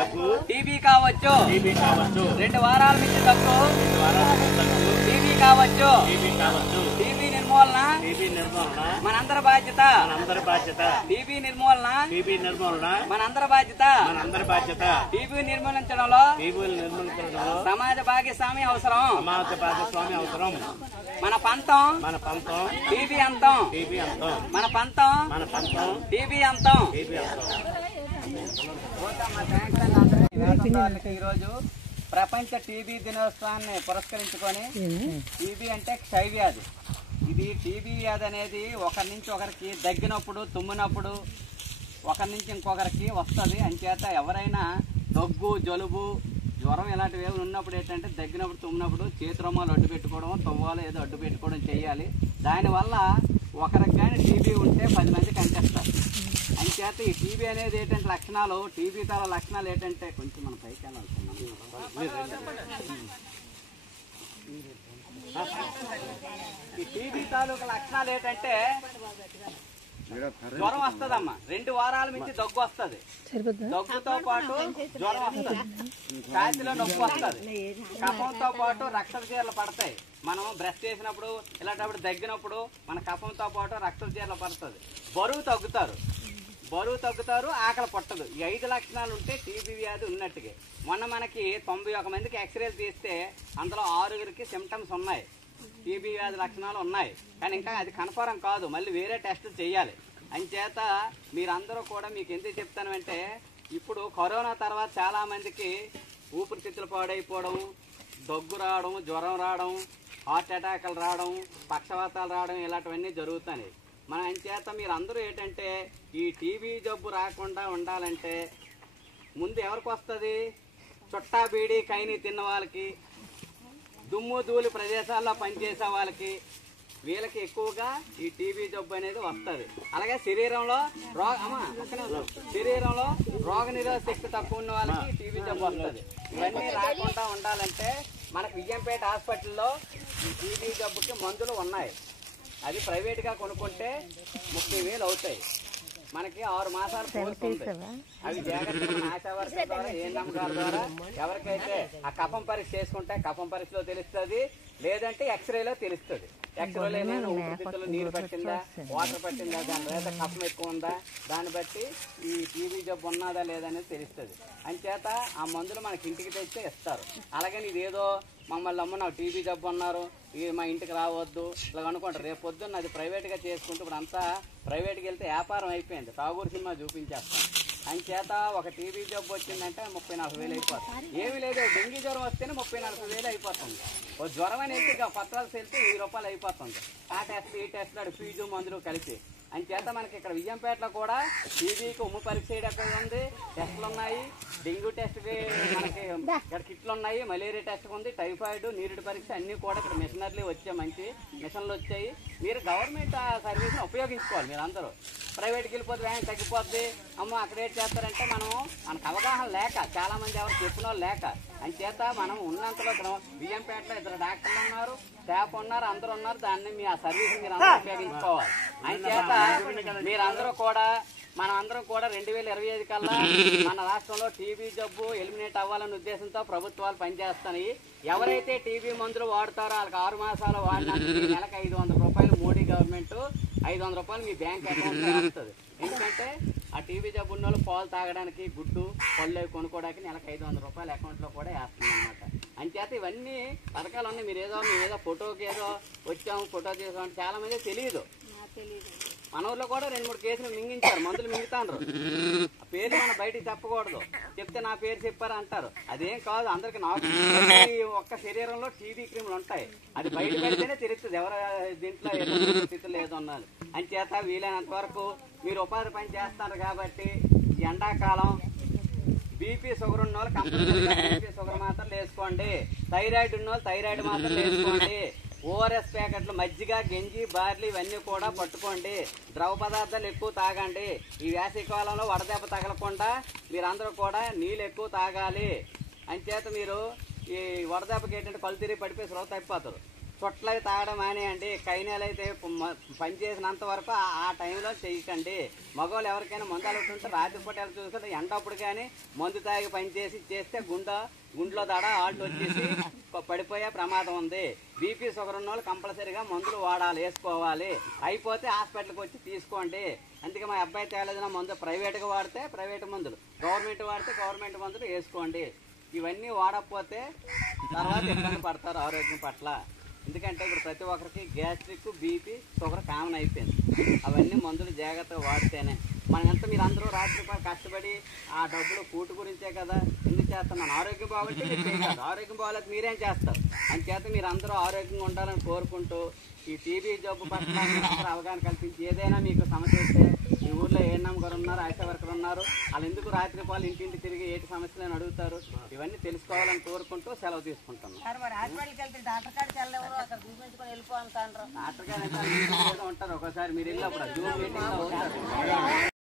దగ్గు, టీబీ కావచ్చు, 2 వారాల నుంచి దగ్గు, టీబీ కావచ్చు, టీబీ నిర్మూలన మనందరి బాధ్యత, టీబీ నిర్మూలన మనందరి బాధ్యత, టీబీ నిర్మూలించడంలో సమాజ భాగస్వామి అవసరం. మన పంతం టీబీ అంతం, మన పంతం టీబీ అంతం. ఈరోజు ప్రపంచ టీబీ దినోత్సవాన్ని పురస్కరించుకొని, టీబీ అంటే క్షయ వ్యాధి. ఇది టీబీ వ్యాధి అనేది ఒకరి నుంచి ఒకరికి దగ్గినప్పుడు, తుమ్మినప్పుడు ఒకరి నుంచి ఇంకొకరికి వస్తుంది. అంచేత ఎవరైనా దగ్గు, జలుబు, జ్వరం ఇలాంటివి ఏమి ఉన్నప్పుడు ఏంటంటే దగ్గినప్పుడు, తుమ్మినప్పుడు చేతురొమ్మలు అడ్డు పెట్టుకోవడం, తువ్వాలు ఏదో అడ్డు పెట్టుకోవడం చేయాలి. దానివల్ల ఒకరికి కానీ టీబీ ఉంటే 10 మందికి అంటేస్తారు. అంచేత ఈ టీబీ అనేది ఏంటంటే లక్షణాలు, టీబీ తల లక్షణాలు ఏంటంటే కొంచెం మన పైకి వెళ్ళాల్సింది. ఈ టీబీ తాలూకు లక్షణాలు ఏంటంటే జ్వరం వస్తుందమ్మా, 2 వారాల నుంచి దగ్గు వస్తుంది, దగ్గుతో పాటు జ్వరం వస్తుంది, ఛాతీలో నొప్పి వస్తుంది, కఫంతో పాటు రక్త చీరలు పడతాయి. మనం బ్రష్ చేసినప్పుడు ఇలాంటప్పుడు దగ్గినప్పుడు మన కఫంతో పాటు రక్త చీరలు పడుతుంది. బరువు తగ్గుతారు, ఆకలి పట్టదు. ఈ 5 లక్షణాలు ఉంటే టీబీ వ్యాధి ఉన్నట్టుగా. మొన్న మనకి 91 మందికి ఎక్స్రేలు తీస్తే అందులో 6గురికి సిమ్టమ్స్ ఉన్నాయి, టీబీ వ్యాధి లక్షణాలు ఉన్నాయి. కానీ ఇంకా అది కన్ఫర్మ్ కాదు, మళ్ళీ వేరే టెస్టులు చేయాలి. అంచేత మీరందరూ కూడా మీకు ఎందుకు చెప్తానంటే, ఇప్పుడు కరోనా తర్వాత చాలామందికి ఊపిరితిత్తులు పాడైపోవడం, దగ్గు రావడం, జ్వరం రావడం, హార్ట్ అటాక్లు రావడం, పక్షవాతాలు రావడం ఇలాంటివన్నీ జరుగుతున్నాయి. మన అంచేత మీరందరూ ఏంటంటే ఈ టీబీ జబ్బు రాకుండా ఉండాలంటే ముందు ఎవరికి వస్తుంది? చుట్టా బీడీ కైని తిన్న వాళ్ళకి, దుమ్ము ధూళి ప్రదేశాల్లో పనిచేసే వాళ్ళకి, వీళ్ళకి ఎక్కువగా ఈ టీబీ జబ్బు అనేది వస్తుంది. అలాగే శరీరంలో రోగ నిరోధక శక్తి తక్కువ ఉన్న వాళ్ళకి టీబీ జబ్బు వస్తుంది. ఇవన్నీ రాకుండా ఉండాలంటే మనకు విజయంపేట హాస్పిటల్లో ఈ టీబీ జబ్బుకి మందులు ఉన్నాయి. అది ప్రైవేట్గా కొనుక్కుంటే 30,000 అవుతాయి. మనకి 6 మాసాలు కోర్సు ఉంది. అవి జాగ్రత్తగా ఆశా వర్కర్ ద్వారా, ఏ నమ్మకాల ద్వారా ఎవరికైతే ఆ కఫం పరీక్ష చేసుకుంటే కఫం పరీక్షలో తెలుస్తుంది, లేదంటే ఎక్స్రేలో తెలుస్తుంది. ఎక్స్రేలో ఏమైనా ఊపిరితిత్తులు నీరు పట్టిందా, వాటర్ పట్టిందా, దాని లేదా కఫం ఎక్కువ ఉందా, దాన్ని బట్టి ఈ టీబీ జబ్బు ఉన్నదా లేదనేది తెలుస్తుంది. అంచేత ఆ మందులు మనకి ఇంటికి తెచ్చే ఇస్తారు. అలాగని ఇదేదో మమ్మల్ని అమ్మ నాకు టీబీ జబ్బు అన్నారు, మా ఇంటికి రావద్దు ఇలా అనుకుంటారు. రేపు పొద్దున్న అది ప్రైవేట్గా చేసుకుంటూ ఇప్పుడు అంతా ప్రైవేట్కి వెళ్తే వ్యాపారం అయిపోయింది. తాగూరు సినిమా చూపించేస్తాం. అంచేత ఒక టీబీ జబ్బు వచ్చిందంటే 30,000-40,000 అయిపోతుంది. ఏమి లేదు, డెంగీ జ్వరం వస్తేనే 30,000-40,000 అయిపోతుంది. ఓ జ్వరం అని వెళ్తే పత్రాలు వెళ్తే 1000 రూపాయలు అయిపోతుంది. ఆ టెస్ట్ ఈ టెస్ట్ అడు ఫీజు మందులు కలిసి. అంచేత మనకి ఇక్కడ విజయంపేటలో కూడా టీబీకి ఉమ్ము పరీక్ష ఎక్కడ ఉంది, టెస్టులు ఉన్నాయి, డెంగ్యూ టెస్ట్కి మనకి ఇక్కడ కిట్లు ఉన్నాయి, మలేరియా టెస్ట్ ఉంది, టైఫాయిడ్, నీరుడి పరీక్ష అన్నీ కూడా ఇక్కడ మిషనరీలు వచ్చాయి, మంచి మిషన్లు వచ్చాయి. మీరు గవర్నమెంట్ సర్వీస్ని ఉపయోగించుకోవాలి. మీరు అందరూ ప్రైవేట్కి వెళ్ళిపోతే వ్యాన్ తగ్గిపోద్ది, అమ్మ అక్కడ ఏం చేస్తారంటే మనకు అవగాహన లేక, చాలామంది ఎవరు చెప్పిన వాళ్ళు లేక. అంచేత మనం ఉన్నంతలో ఇక్కడ విజయంపేటలో 2 డాక్టర్లు ఉన్నారు, స్టాఫ్ ఉన్నారు, అందరూ ఉన్నారు. దాన్ని మీ ఆ సర్వీస్ మీరు అందరూ ఉపయోగించుకోవాలి. అంచేత మీరందరూ కూడా మనం అందరం కూడా 2025 కల్లా మన రాష్ట్రంలో టీబీ జబ్బు ఎలిమినేట్ అవ్వాలనే ఉద్దేశంతో ప్రభుత్వాలు పనిచేస్తున్నాయి. ఎవరైతే టీబీ మందులు వాడతారో వాళ్ళకి 6 మాసాలు వాడినందుకు నెలకు 500 రూపాయలు మోడీ గవర్నమెంట్ 500 రూపాయలు మీ బ్యాంక్ అకౌంట్ వేస్తుంది. ఎందుకంటే ఆ టీబీ జబ్బు ఉన్న వాళ్ళు పాలు తాగడానికి, గుడ్డు పళ్ళు కొనుక్కోవడానికి నెలకు 500 రూపాయలు అకౌంట్లో కూడా వేస్తుంది అనమాట. అంచేత ఇవన్నీ పథకాలు ఉన్నాయి. మీరు ఏదో ఫోటోకి ఏదో వచ్చాము, ఫోటో తీసాం, చాలా మంది తెలియదు. మన ఊర్లో కూడా 2-3 కేసులు మింగించారు, మందులు మింగుతాండ్రు. ఆ పేరు మన బయటికి చెప్పకూడదు, చెప్తే నా పేరు చెప్పారు అంటారు. అదేం కాదు, అందరికి ఒక్క శరీరంలో టీబీ క్రిములు ఉంటాయి. అది బయట పెడితేనే తెలుస్తుంది ఎవరు దీంట్లో స్థితిలో ఏదో ఉన్నారు. అంచేత వీలైనంత వరకు మీరు ఉపాధి పని చేస్తారు కాబట్టి ఎండాకాలం బీపీ షుగర్ ఉన్న వాళ్ళు కంపల్సరీగా బీపీ షుగర్ మాత్రలు వేసుకోండి, థైరాయిడ్ ఉన్న వాళ్ళు థైరాయిడ్ మాత్రలు వేసుకోండి, ఓఆర్ఎస్ ప్యాకెట్లు, మజ్జిగ, గంజి, బార్లీ ఇవన్నీ కూడా పట్టుకోండి, ద్రవ పదార్థాలు ఎక్కువ తాగండి. ఈ వేసవికాలంలో వడదెబ్బ తగలకుండా మీరందరూ కూడా నీళ్ళు ఎక్కువ తాగాలి. అంచేత మీరు ఈ వడదెబ్బకి ఏంటంటే కళ్ళు తిరిగి పడిపోయి శ్రోత అయిపోతారు. చుట్టలవి తాగడం మానేయండి. కైనాలు అయితే పని చేసినంత వరకు ఆ టైంలో చేయకండి. మగవాళ్ళు ఎవరికైనా మందు అలవాటు ఉంటే రాత్రిపూట చూసుకుంటే ఎండప్పుడు కానీ మందు తాగి పని చేస్తే గుండెలో దడ ఆల్ట్ వచ్చేసి పడిపోయే ప్రమాదం ఉంది. బీపీ షుగర్ ఉన్న వాళ్ళు కంపల్సరీగా మందులు వాడాలి, వేసుకోవాలి. అయిపోతే హాస్పిటల్కి వచ్చి తీసుకోండి. అందుకే మా అబ్బాయి తేలేదన్న మందు ప్రైవేట్గా వాడితే ప్రైవేట్ మందులు, గవర్నమెంట్ వాడితే గవర్నమెంట్ మందులు వేసుకోండి. ఇవన్నీ వాడకపోతే తర్వాత ఇబ్బంది పడతారు ఆరోగ్యం పట్ల. ఎందుకంటే ఇప్పుడు ప్రతి ఒక్కరికి గ్యాస్ట్రిక్, బీపీ, షుగర్ కామన్ అయిపోయింది. అవన్నీ మందులు జాగ్రత్తగా వాడితేనే మనం ఎంత మీరు అందరూ రాత్రి కష్టపడి ఆ డబ్బులు కూటు గురించే కదా ఎందుకు చేస్తాం. మన ఆరోగ్యం బాగుంటే మీరు చేయగలరు, ఆరోగ్యం బాగోలేదు మీరేం చేస్తారు. అంచేత మీరు అందరూ ఆరోగ్యంగా ఉండాలని కోరుకుంటూ ఈ టీబీ జబ్బు పట్ల అందరూ అవగాహన కల్పించి ఏదైనా మీకు సమస్య వస్తే మీ ఊర్లో ఏఎన్ఎం గారు ఉన్నారు, ఆశా వర్కర్ ఉన్నారు, వాళ్ళు ఎందుకు రాత్రి పాలు ఇంటింటి తిరిగి ఏటి సమస్యలను అడుగుతారు. ఇవన్నీ తెలుసుకోవాలని కోరుకుంటూ సెలవు తీసుకుంటున్నాం. డాక్టర్ గారు ఉంటారు, ఒకసారి మీరు వెళ్ళినప్పుడు జూమ్ మీటింగ్